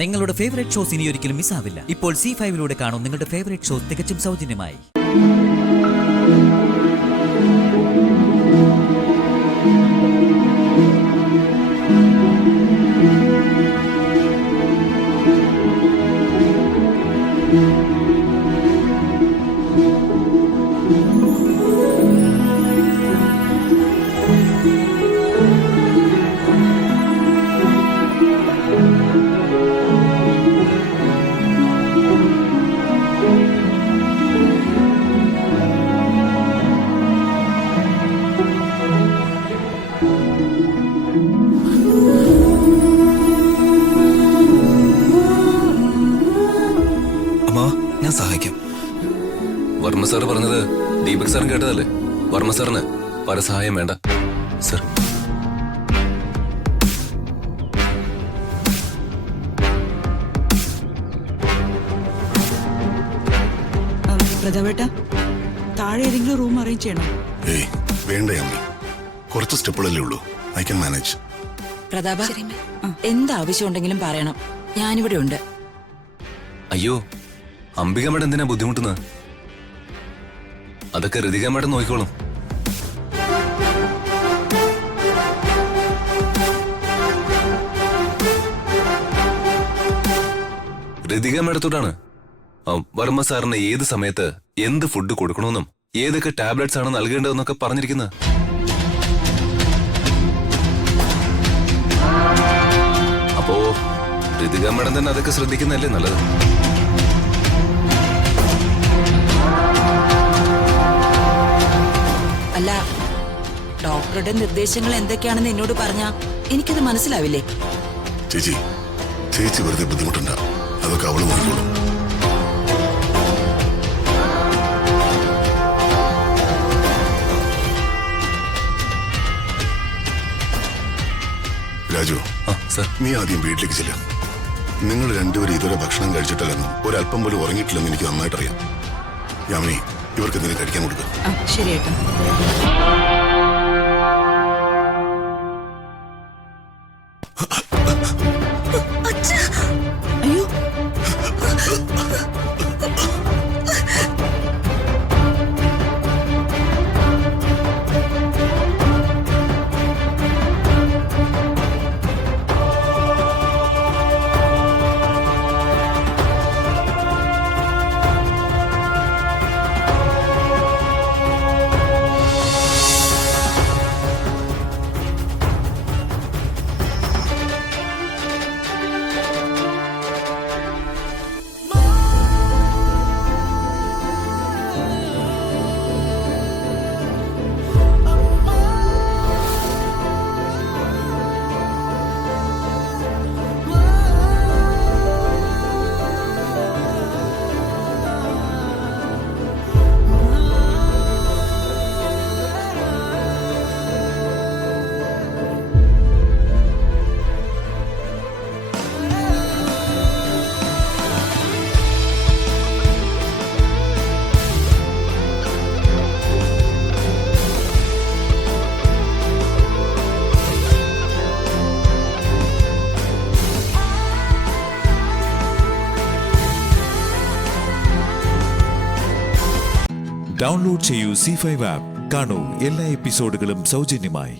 നിങ്ങളുടെ favourite shows ഇനി ഒരിക്കലും മിസ്സാവില്ല. ഇപ്പോൾ C5 കാണും നിങ്ങളുടെ ഫേവറേറ്റ് ഷോസ് തികച്ചും സൗജന്യമായി. ഞാൻ സഹായിക്കാം. വർമ്മ സാർ പറഞ്ഞത് ദീപക് സാറും കേട്ടതല്ലേ? വർമ്മ സാറിന് പരസഹായം വേണ്ട സർ. പ്രതാപേട്ട, താഴെ ഏതെങ്കിലും റൂം അറേഞ്ച് ചെയ്യണോ? ഏയ് വേണ്ട അമ്മ, കുറച്ച് സ്റ്റെപ്പുകളല്ലേ ഉള്ളൂ. I can manage. പ്രതാപ, എന്താവശ്യം ഉണ്ടെങ്കിലും പറയണം, ഞാനിവിടെ ഉണ്ട്. അയ്യോ, അംബിക മേഡം എന്തിനാ ബുദ്ധിമുട്ടുന്നത്? അതൊക്കെ ഋതിക മേഡം നോക്കിക്കോളും. ഋതിക മേഡത്തോടാണ് വർമ്മ സാറിന് ഏത് സമയത്ത് എന്ത് ഫുഡ് കൊടുക്കണമെന്നും ഏതൊക്കെ ടാബ്ലറ്റ്സ് ആണ് നൽകേണ്ടതെന്നൊക്കെ പറഞ്ഞിരിക്കുന്നത്. അപ്പോ ഋതിക മേഡം തന്നെ അതൊക്കെ ശ്രദ്ധിക്കുന്നതല്ലേ നല്ലത്? അല്ല, ഡോക്ടറുടെ നിർദ്ദേശങ്ങൾ എന്തൊക്കെയാണെന്ന് എന്നോട് പറഞ്ഞാ എനിക്കത് മനസ്സിലാവില്ലേ? ചേച്ചി ചേച്ചി വെറുതെ ബുദ്ധിമുട്ടുണ്ട, അതൊക്കെ അവള് നോക്കിക്കോളും. രാജു, നീ ആദ്യം വീട്ടിലേക്ക് ചെല്ലുക. നിങ്ങൾ രണ്ടുപേരും ഇതുവരെ ഭക്ഷണം കഴിച്ചിട്ടില്ലെന്നും ഒരല്പം പോലും ഉറങ്ങിയിട്ടില്ലെന്ന് എനിക്ക് നന്നായിട്ട് അറിയാം. യാമിനി, ഇവർക്ക് എന്തെങ്കിലും കഴിക്കാൻ കൊടുക്കുക. ശരി ഏട്ടാ. അയ്യോ, ഡൗൺലോഡ് ചെയ്യൂ C5 ആപ്പ്. കാണൂ എല്ലാ എപ്പിസോഡുകളും സൗജന്യമായി.